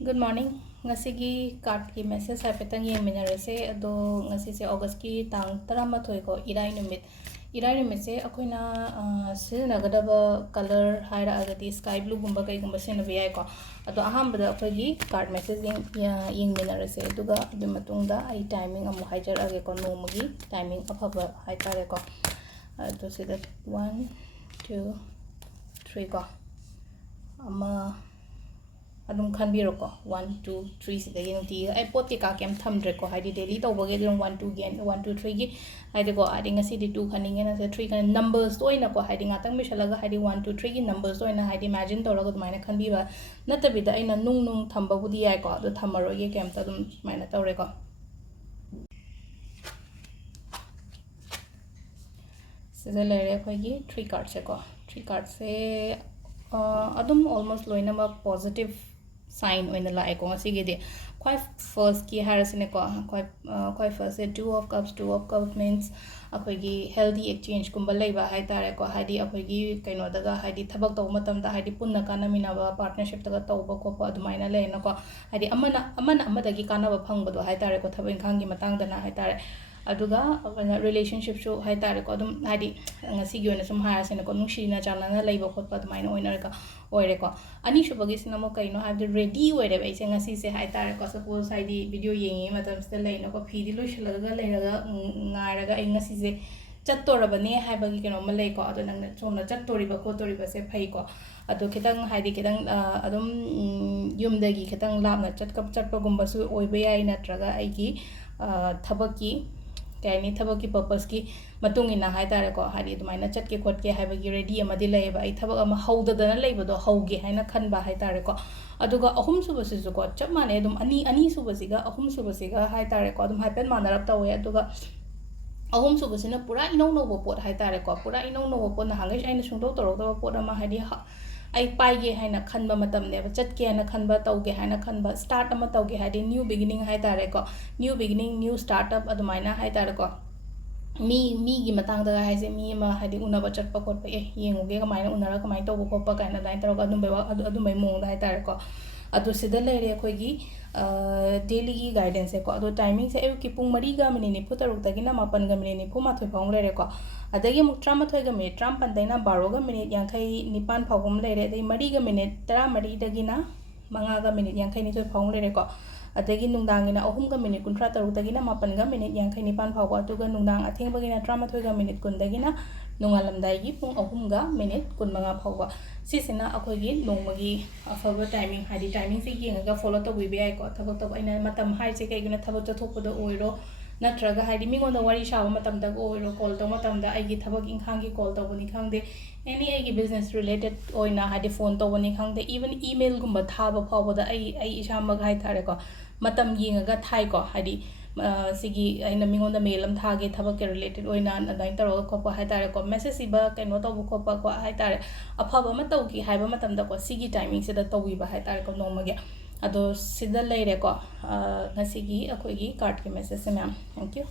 Good morning. Ngasigi card ki message haipetang yeng minarase ado ngasi se August ki tang 13 ko irai numit. Irai numit se akoina siznagadaba color haira agati sky blue gumba kai gumba sina bi ai ko. Ado ahambada akogi card message yeng minarase aduga adu matungda ai timing amu haijar age ko nomagi timing afaba haitare ko. Ado sida 1 2 3 ko. Ama adum khan biro ko 1 2 3 sida yin ti ai pot ki ka kem thamdre ko haidi daily to bage dum 1 2 gen 1 2 3 gi haidi ko adi ngasi di 2 khaning na se 3 kan numbers to ina ko haidi ngatang mi shalaga haidi 1 2 3 gi numbers to ina haidi imagine to rago maina khan bi ba natabi da ina nung thamba budi ai ko do thamaro ge kem ta dum maina tawre ko sida lere ko gi 3 cards se ko 3 cards se adum almost loina ma positive sign oina la ko ngasigi de quite first ki harasine ko quite first 2 of cups means akoigi healthy exchange kumba leiba hai tare ko haidi akoigi kaino daga haidi thabak taw matam da haidi punna kana minaba partnership daga tawba ko pa adumaina leina ko haidi amana dagi kana ba phangba do hai tare ko thabin khangi matang dana hai tare aduga relationship show hai tare ko adum haidi ngasi gi ona sum harasine ko nungshina chanana leiba khotpa adumaina oina ka oire ko ani shubagi sinamo kaino have ready oire ba ise ngasi se hai tare ko suppose haidi video yengi matam sta leina ko phidi lo shalaga leiraga ngairaga ai ngasi se chattorabane haibagi keno ma lei ko adu nang somna chattoriba ko toriba se phai ko adu khitang haidi khitang adum yumdagi khitang lapna chatpa gumba su oiba yai natraga aigi thabaki kaini thabaki purpose ki matungina hai tare ko hari dumaina chatke khotke haibagi ready amadi leiba ai thabak ama haudadana leibodo hauge haina khanba hai tare ko aduga ahum subasisu ko chap mane dum ani subasiga ahum subasiga hai tare ko dum happen manarap tawe aduga ahum subasina pura inong no pot hai tare ko pura inong no pot na hangai aina sungdo torok pot ama hadi ai paige haina khanba matam ne chatke haina khanba tauge haina khanba start ama tauge hadi new beginning hai tare ko new beginning new startup adumaina hai tare ko mi gi matang da haise mi ma hadi unaba chatpa khotpa yenguge kamaina unara kamai tawba khotpa kaina dain taro adum bai mong da hai tare ko adu sida leire khoi gi daily gi guidance ko adu timing se ki pung mari ga mini ni putaruk dagina mapan ga mini ni phuma thoi phang leire ko adagi muk 13 ga minute 13 daina 12 ga minute yankai nipan phagum leire dai mari ga minute 13 dagina manga ga minute yankai ni thoi phang leire ko adagi nungdangina ahum ga minute 13 dagina mapan ga minute yankai nipan phagwa atuga nungdang atheng bagina 13 ga minute kun dagina nungalamdai gi pung ahum ga minute kun manga phagwa sisina akogi nongmagi afaba timing hadi timing se yenga follow to bibi ai ko thabak to aina matam hai se kai guna thabak to thokpoda oiro natraga hadi mingon da wari shaba matam da oiro call to matam da ai gi thabak inkhang gi call to boni khangde any ai gi business related oina hadi phone to boni khangde even email gumba thaba phawba da ai ishamag hai thare ko matam yenga ga thai ko hadi sigi aina mingon da mail am thage thabak ke related oina adain taro ko pa hai tare ko message iba kaino to bu ko pa ko hai tare afaba ma taw ki haiba matam da ko sigi timing se da tawi ba hai tare ko nomage ado sida leire ko ngasigi akoi gi card ke message se ma'am thank you